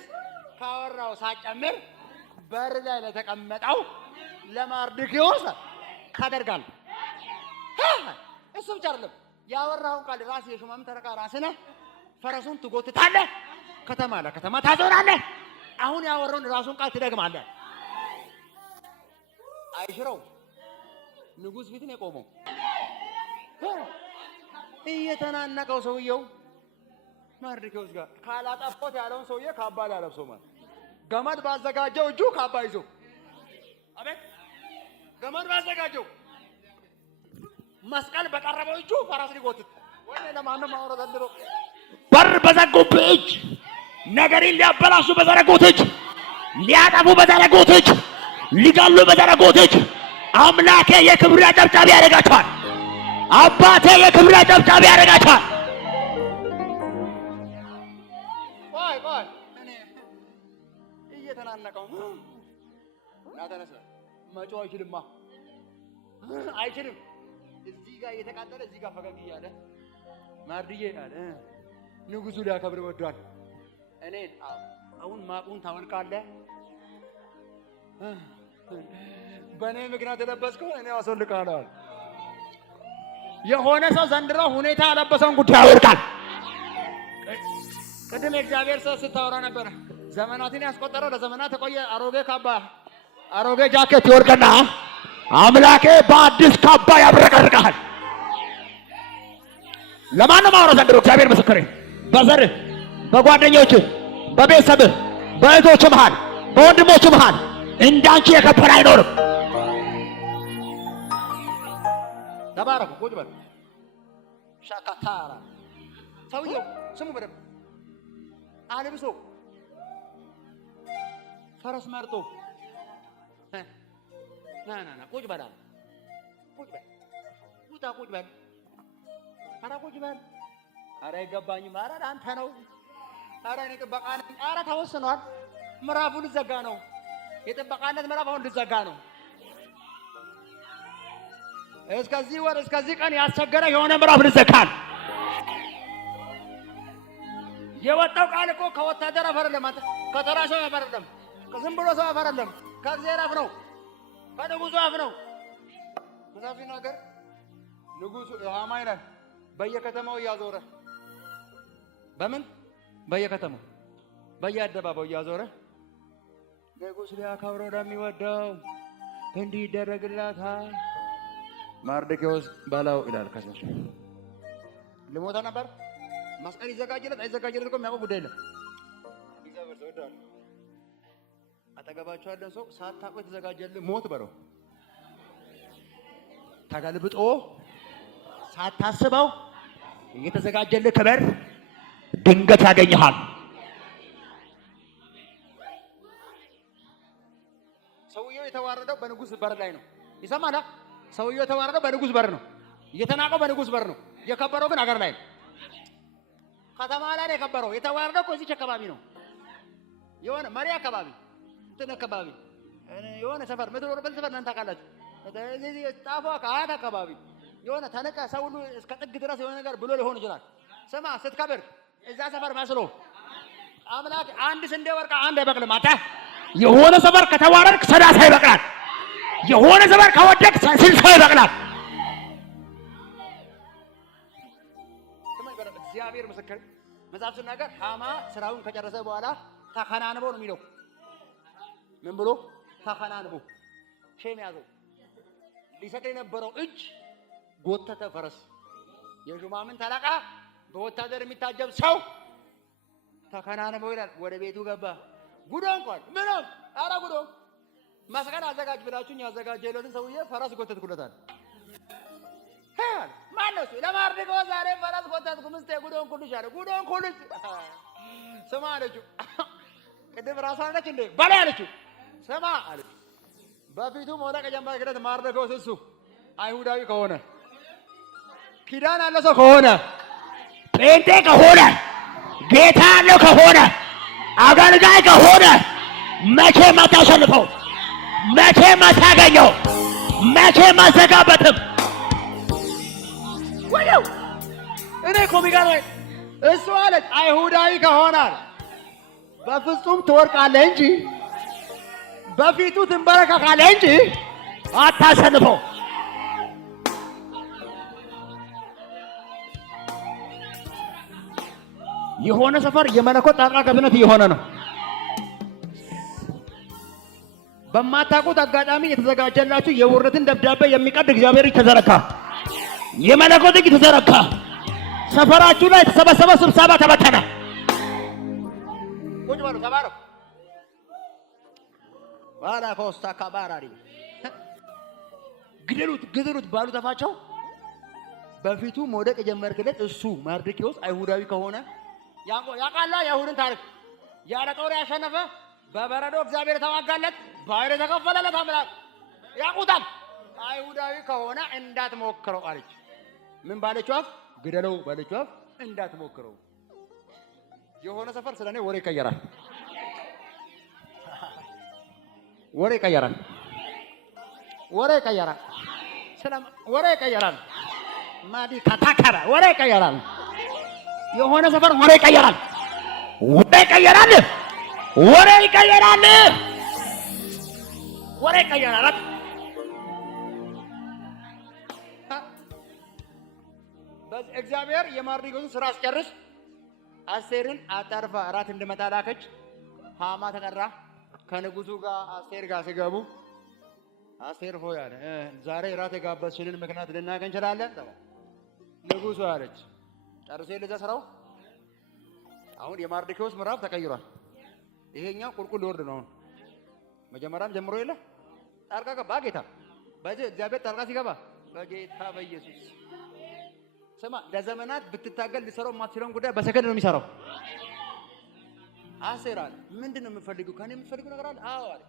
ካወራው ሳትጨምር በር ላይ ለተቀመጠው ለማርዶክዮስ ካደርጋል። እሱ ብቻ አይደለም ያወራውን ቃል ራስ የሹማምንት አለቃ ራስህ ነህ። ፈረሱን ትጎትታለህ፣ ከተማ ለከተማ ታዞራለህ። አሁን ያወራውን ራሱን ቃል ትደግማለህ። አይሽረው ንጉስ ፊት ነው የቆመው። እየተናነቀው ሰውየው ማርዶክዮስ ጋር ካላጠፋት ያለውን ሰውዬ ካባ ሊያለብሰው ማለት ገመድ ባዘጋጀው እጁ ካባ ይዞ አቤት ገመድ ባዘጋጀው መስቀል በቀረበው እጁ ፈረስ ሊጎትት ወይ ለማንም ማውራት አድሮ በር በዘጉብህ እጅ ነገርን ሊያበላሹ በዘረጉት እጅ ሊያጠፉ በዘረጉት እጅ ሊጋሉ በዘረጉት እጅ አምላኬ የክብር አጨብጫቢ ያደርጋቸዋል። አባቴ የክብር አጨብጫቢ ያደርጋቸዋል። ቆይ እኔ እየተናነቀው ናተነሰ መጮህ አይችልማ አይችልም። እዚህ ጋር እየተቃጠለ እዚህ ጋር ፈገግ እያለ ማርድዬ አለ ንጉሱ ሊያከብር ወዷል። እኔን አሁን ማቁን ታወልቃለህ። በእኔ ምክንያት የለበስከው እኔ አስወልቃለሁ። የሆነ ሰው ዘንድሮ ሁኔታ ያለበሰውን ጉዳይ ያወልቃል። ቅድም የእግዚአብሔር ሰው ስታወራ ነበረ። ዘመናትን ያስቆጠረው ለዘመናት የቆየ አሮጌ ካባ አሮጌ ጃኬት ይወርቅና አምላኬ በአዲስ ካባ ያብረቀርቃል። ለማንም አውራ ዘንድሮ እግዚአብሔር ምስክሬ፣ በዘርህ፣ በጓደኞችህ፣ በቤተሰብህ፣ በእህቶች መሃል፣ በወንድሞች መሃል እንዳንቺ የከበረ አይኖርም። ተባረኩ። ቁጭ በል ሻካታራ ሰውየው ስሙ በደምብ አልብሶ ፈረስ መርጦ ና ቁጭ በል ቁጭ በል ውጣ ቁጭ በል ኧረ ቁጭ በል ኧረ አይገባኝም ኧረ አንተ ነው ኧረ እኔ ጥበቃ ነኝ ኧረ ተወስኗል ምዕራፉ ልዘጋ ነው የጥበቃነት ምዕራፍ አሁን ልዘጋ ነው እስከዚህ ወር እስከዚህ ቀን ያስቸገረ የሆነ ምዕራፍ ልዘጋል የወጣው ቃል እኮ ከወታደር አፍ አይደለም ከተራ ሰው አፍ አይደለም ከዝም ብሎ ሰው አፍ አይደለም ከእግዚአብሔር አፍ ነው ከንጉሱ አፍ ነው መጽሐፍ ሲናገር ንጉሱ ሃማ ይላል በየከተማው እያዞረ በምን በየከተማው በየአደባባዩ እያዞረ ንጉስ ሊያከብረው ለሚወደው እንዲህ ይደረግላታል ማርዶክዮስ ባላው ይላል ከስር ልሞታ ነበር መስቀል ይዘጋጅለት አይዘጋጅለት እኮ የሚያውቀው ጉዳይ የለም እግዚአብሔር ሰው ይወዳል አጠገባችሁ ያለን ሰው ሳታውቀው የተዘጋጀልህ ሞት በለው ተገልብጦ ሳታስበው የተዘጋጀልህ ክብር ድንገት ያገኝሃል ሰውየው የተዋረደው በንጉስ በር ላይ ነው ይሰማላ ሰውየው የተዋረደው በንጉስ በር ነው የተናቀው በንጉስ በር ነው የከበረው ግን አገር ላይ ነው ከተማ ላይ ነው የከበረው የተዋረደው እዚህ አካባቢ ነው የሆነ መሪ አካባቢ እንትን አካባቢ የሆነ ሰፈር ምትኖርበት ሰፈር እናንተ ታውቃላችሁ እዚህ ጣፎ ከአያት አካባቢ የሆነ ተነቀ ሰው ሁሉ እስከ ጥግ ድረስ የሆነ ነገር ብሎ ሊሆን ይችላል ስማ ስትከብር እዛ ሰፈር መስሎ አምላክ አንድ ስንዴ ወርቃ አንድ አይበቅልም አታ የሆነ ሰፈር ከተዋረድክ 30 ይበቅላል የሆነ ሰፈር ከወደቅ 60 ይበቅላል እግዚአብሔር ምስክር መጽሐፍ ሲናገር ሃማ ስራውን ከጨረሰ በኋላ ተከናንቦ ነው የሚለው ምን ብሎ ተከናንቦ ሼም ያዘው ሊሰጥ የነበረው እጅ ጎተተ ፈረስ የሹማምንት አለቃ በወታደር የሚታጀብ ሰው ተከናንበው ይላል። ወደ ቤቱ ገባ። ጉዶ እንኳን ምን ነው? ኧረ ጉዶ መስቀል አዘጋጅ ብላችሁኝ ያዘጋጀለትን ሰውዬ ፈረስ ጎተትኩለታል። ማን ነው እሱ? ለማርዲኮስ ዛሬ ፈረስ ጎተትኩ። ምስቴ ጉዶን ኩልሽ አለ። ጉዶን ኩልሽ ስማ አለችው። ቅድም ራሷ አለች እንዴ በላይ አለችው። ስማ አለች። በፊቱ መውደቅ የጀመረለት ማርዲኮስ እሱ አይሁዳዊ ከሆነ ኪዳን ያለ ሰው ከሆነ ጴንጤ ከሆነ ጌታ ያለው ከሆነ አገልጋይ ከሆነ መቼም አታሸንፈው፣ መቼም አታገኘው፣ መቼም አትዘጋበትም። ወዲያው እኔ እኮ የሚገርመኝ እሱ አለች አይሁዳዊ ከሆነ በፍጹም ትወርቃለህ እንጂ በፊቱ ትንበረከካለህ እንጂ አታሸንፈው። የሆነ ሰፈር የመለኮት ጣልቃ ገብነት እየሆነ ነው። በማታውቁት አጋጣሚ የተዘጋጀላችሁ የውርደትን ደብዳቤ የሚቀድ እግዚአብሔር ተዘረጋ። የመለኮት እጅ ተዘረጋ። ሰፈራችሁ ላይ የተሰበሰበ ስብሰባ ተበተነ። ቁጭ በሉ ተባረኩ። ዋላ ኮስታ ካባራሪ ግደሉት ባሉ ተፋቸው። በፊቱ መውደቅ የጀመርክለት እሱ መርዶክዮስ አይሁዳዊ ከሆነ ያውቃላ የአይሁድን ታሪክ ያለ ጦር ያሸነፈ በበረዶ እግዚአብሔር ተዋጋለት፣ ባህር የተከፈለለት አምላክ ያውቁታል። አይሁዳዊ ከሆነ እንዳትሞክረው አለች። ምን ባለችው አፍ? ግደለው ባለችው አፍ እንዳትሞክረው። የሆነ ሰፈር ስለኔ ወሬ ይቀየራል፣ ወሬ ይቀየራል፣ ወሬ ይቀየራል፣ ወሬ ይቀየራል። ማዲ ካታካራ ወሬ ይቀየራል። የሆነ ሰፈር ወሬ ይቀየራል፣ ወሬ ይቀየራል፣ ወሬ ይቀየራል፣ ወሬ ይቀየራል። እግዚአብሔር የማርዲኮስን ስራ አስጨርስ አስቴርን አጣርፋ እራት እንድመጣ ላከች። ሃማ ተጠራ። ከንጉሱ ጋር አስቴር ጋር ሲገቡ አስቴር ሆይ አለ ዛሬ እራት የጋበዝሽልን ምክንያት ልናገኝ እንችላለን? ንጉሱ አለች ጨርሶ የለዛ ስራው። አሁን የማርዲኮስ ምዕራፍ ተቀይሯል። ይሄኛው ቁልቁል ሊወርድ ነው። መጀመሪያም ጀምሮ የለ ጣልቃ ገባ ጌታ። በዚህ እግዚአብሔር ጣልቃ ሲገባ በጌታ በኢየሱስ ስማ፣ ለዘመናት ብትታገል ሊሰራው የማትችለውን ጉዳይ በሰከንድ ነው የሚሰራው። አስቴር አለ ምንድን ነው የምትፈልጊው? ከኔ የምትፈልጊው ነገር አለ? አዎ አለች።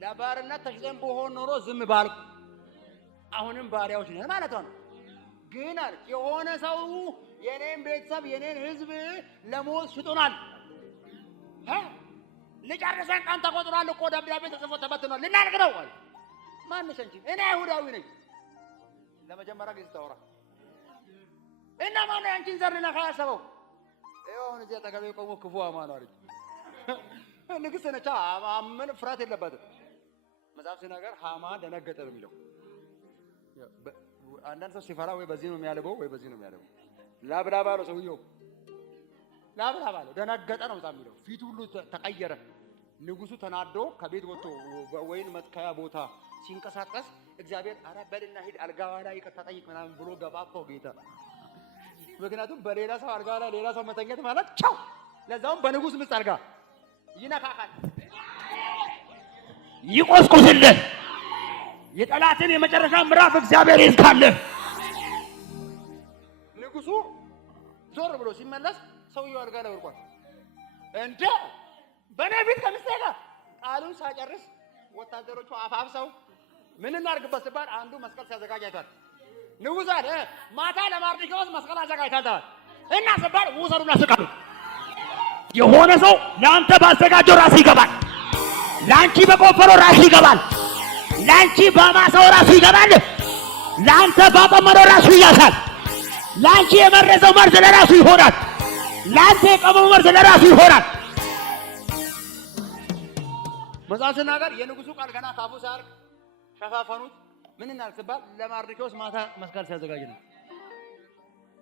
ለባርነት ተሽጠን በሆን ኖሮ ዝም ባልኩ፣ አሁንም ባሪያዎች ነን ማለት ነው። ግን አለች የሆነ ሰው የኔን ቤተሰብ የኔን ሕዝብ ለሞት ሽጦናል። ልጨርሰን ቀን ተቆጥሯል እኮ ደብዳቤ ተጽፎ ተበትኗል። ልናልቅ ነው አለ። ማንሽ አንቺ? እኔ አይሁዳዊ ነኝ። ለመጀመሪያ ጊዜ ታወራ እና ማን ነው አንቺን ዘር ሊነካ ያሰበው? ይኸው አሁን እዚህ አጠገቤ ቆሞ ክፉ ሃማ ነው አለች። ንግስት ነች። ምን ፍርሃት የለባትም። መጽሐፍ ሲናገር ሃማ ደነገጠ ነው የሚለው። አንዳንድ ሰው ሲፈራ ወይ በዚህ ነው የሚያልበው ወይ በዚህ ነው የሚያልበው። ላብላባ ነው ሰውየው፣ ላብላባ ነው። ደነገጠ ነው መጽሐፍ የሚለው። ፊቱ ሁሉ ተቀየረ። ንጉሱ ተናዶ ከቤት ወጥቶ ወይን መትከያ ቦታ ሲንቀሳቀስ እግዚአብሔር ኧረ በልና ሂድ አልጋዋ ላይ ይቅርታ ጠይቅ ምናምን ብሎ ገባፋው ጌታ። ምክንያቱም በሌላ ሰው አልጋ ላይ ሌላ ሰው መተኛት ማለት ቻው፣ ለዛውም በንጉስ ምስጥ አልጋ ይነካካል፣ ይቆስቁስልህ። የጠላትን የመጨረሻ ምዕራፍ እግዚአብሔር ይዝካልህ። ንጉሱ ዞር ብሎ ሲመለስ ሰውየው አልጋ ላይ ወርቋል። እንደ በኔ ፊት ከምስቴ ጋር ቃሉን ሳጨርስ ወታደሮቹ አፋፍሰው ምን እናድርግበት ሲባል አንዱ መስቀል ሲያዘጋጅ አይቷል። ንጉሥ አለ ማታ ለማርዲኮስ መስቀል አዘጋጅታል እና ሲባል ውሰዱና ስቀሉ። የሆነ ሰው ለአንተ ባዘጋጀው ራሱ ይገባል፣ ለአንቺ በቆፈረው ራሱ ይገባል፣ ለአንቺ በማሰው ራሱ ይገባል፣ ለአንተ ባጠመደው ራሱ ይያሳል። ለአንቺ የመረዘው መርዝ ለራሱ ይሆናል፣ ለአንተ የቀመው መርዝ ለራሱ ይሆናል። መጽሐፍ ሲናገር የንጉሱ ቃል ገና ካፉ ሳያርቅ ሸፋፈኑት። ምን እናድርግ ሲባል ለማርዲኮስ ማታ መስቀል ሲያዘጋጅ ነው።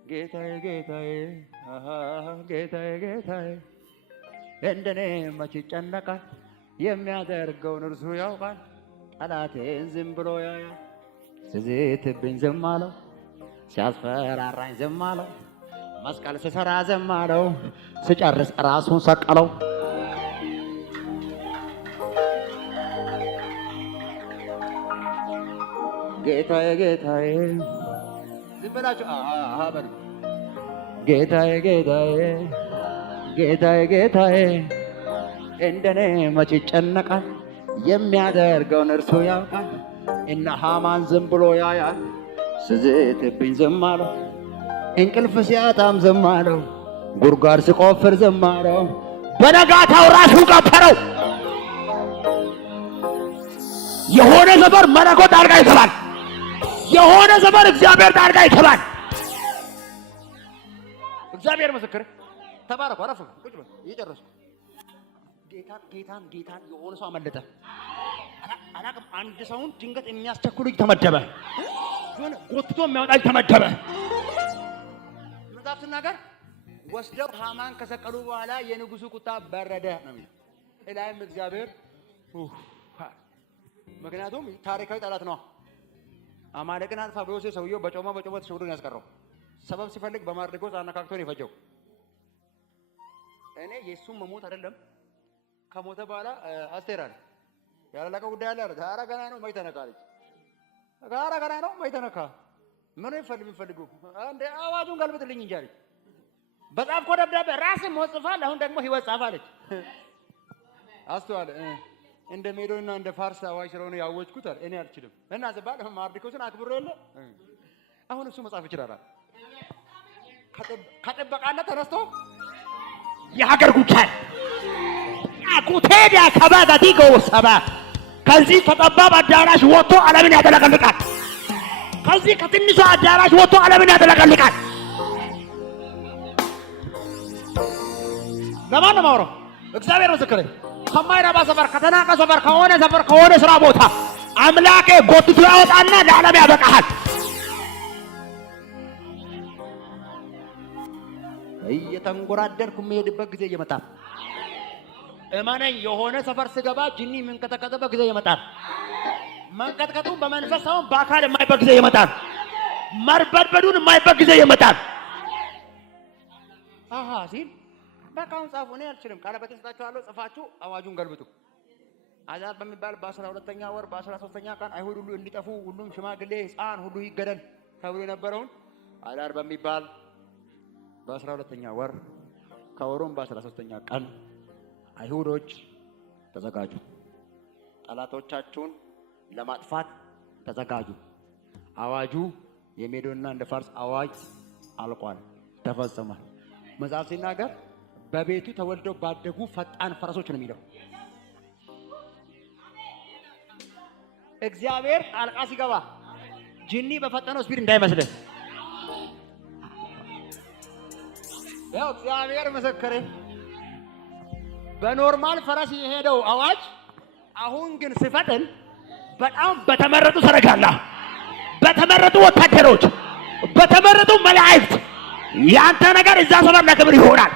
ጌታዬ ጌታዬ ጌታዬ ጌታዬ እንደኔ መች ይጨነቃል፣ የሚያደርገውን እርሱ ያውቃል። ጠላቴን ዝም ብሎ ያያል፣ ሲዝትብኝ ዝም አለው፣ ሲያስፈራራኝ ዝም አለው። መስቀል ሲሰራ ዝም አለው። ሲጨርስ ራሱን ሰቀለው። ጌታዬ ጌታዬ ዝም ብላችሁ በሉ። ጌታዬ ጌታዬ ጌታዬ ጌታዬ እንደኔ መች ይጨነቃል? የሚያደርገውን እርሱ ያውቃል። እነ ሃማን ዝም ብሎ ያያል። ስዝትብኝ ዝም አለው። እንቅልፍ ሲያጣም ዝም አለው። ጉድጓድ ሲቆፍር ዝም አለው። በነጋታው ራሱ ቀበረው። የሆነ ዘመን መለኮት ጣልቃ ይገባል። የሆነ ዘመን እግዚአብሔር ጣልቃ ይገባል። እግዚአብሔር ምስክር። ተባረኩ። አረፉ። ቁጭ በል። እየጨረስኩ ጌታን የሆነ ሰው አመለጠ። አላቅም። አንድ ሰውን ድንገት የሚያስቸኩል ልጅ ተመደበ። የሆነ ጎትቶ የሚያወጣ ልጅ ተመደበ። መጽሐፍ ሲናገር ወስደው ሃማን ከሰቀሉ በኋላ የንጉሱ ቁጣ በረደ ነው የሚለው። እላይም እግዚአብሔር ምክንያቱም ታሪካዊ ጠላት ነው። አማሌቅን አጥፋ ብሎ ሰውየው በጮማ ተሸውዶ ነው ያስቀረው። ሰበብ ሲፈልግ በማርቆስ አነካክቶ ነው የፈጀው። እኔ የሱም መሞት አይደለም ከሞተ በኋላ አስቴር አለ ያላለቀው ጉዳይ አለ። ጋራ ገና ነው ማይተነካ አለች። ጋራ ገና ነው ማይተነካ ምን ይፈልጉ እንደ አዋጁን ገልብጥልኝ እንጂ አለች። በጻፍኮ ደብዳቤ ራስህ ሞት ጽፋል። አሁን ደግሞ ህይወት ጻፍ አለች። አስተዋለ። እንደ ሜዶንና እንደ ፋርስ አዋጅ ስለሆነ ያወጅኩት እኔ አልችልም እና ዘባል ማርቆስን አክብሮ የለ አሁን እሱ መጻፍ ይችላል። ከጥበቃነት ተነስቶ የሀገር ጉዳይ አቁቴዳ ከባዳቲ ጎሰባ ከዚህ ከጠባብ አዳራሽ ወጥቶ ዓለምን ያደለቀልቃል። ከዚህ ከትንሹ አዳራሽ ወጥቶ ዓለምን ያደለቀልቃል። ለማን ነው የማወራው? እግዚአብሔር ምስክሬ። ከማይረባ ሰፈር፣ ከተናቀ ሰፈር፣ ከሆነ ስራ ቦታ አምላኬ ጎትቶ ያወጣና ለዓለም ያበቃሃል። እየተንጎራደርኩ የምሄድበት ጊዜ እየመጣ እመነኝ። የሆነ ሰፈር ስገባ ጅኒ የምንቀጠቀጥበት ጊዜ ይመጣል። መንቀጥቀጡን በመንፈስ ሳይሆን በአካል የማይበት ጊዜ ይመጣል። መርበድበዱን የማይበት ጊዜ ይመጣል። ሲል በቃ አሁን ጻፉ። እኔ አልችልም። ቃለበት ሰጣችኋለሁ። ጽፋችሁ አዋጁን ገልብጡ። አዳር በሚባል በ12ኛ ወር በ13ኛ ቀን አይሁድ ሁሉ እንዲጠፉ ሁሉም ሽማግሌ ሕፃን ሁሉ ይገደል ተብሎ የነበረውን አዳር በሚባል በ12ኛ ወር ከወሩም በ13ኛ ቀን አይሁዶች ተዘጋጁ፣ ጠላቶቻችሁን ለማጥፋት ተዘጋጁ። አዋጁ የሜዶንና እንደ ፋርስ አዋጅ አልቋል፣ ተፈጽሟል። መጽሐፍ ሲናገር በቤቱ ተወልደው ባደጉ ፈጣን ፈረሶች ነው የሚለው። እግዚአብሔር ጣልቃ ሲገባ ጅኒ በፈጠነው ስፒድ እንዳይመስልህ። ያው እግዚአብሔር ምስክሬ። በኖርማል ፈረስ የሄደው አዋጅ አሁን ግን ሲፈጥን በጣም በተመረጡ ሰረገላ፣ በተመረጡ ወታደሮች፣ በተመረጡ መላእክት ያንተ ነገር እዛ ሰፈር ለክብር ይሆናል።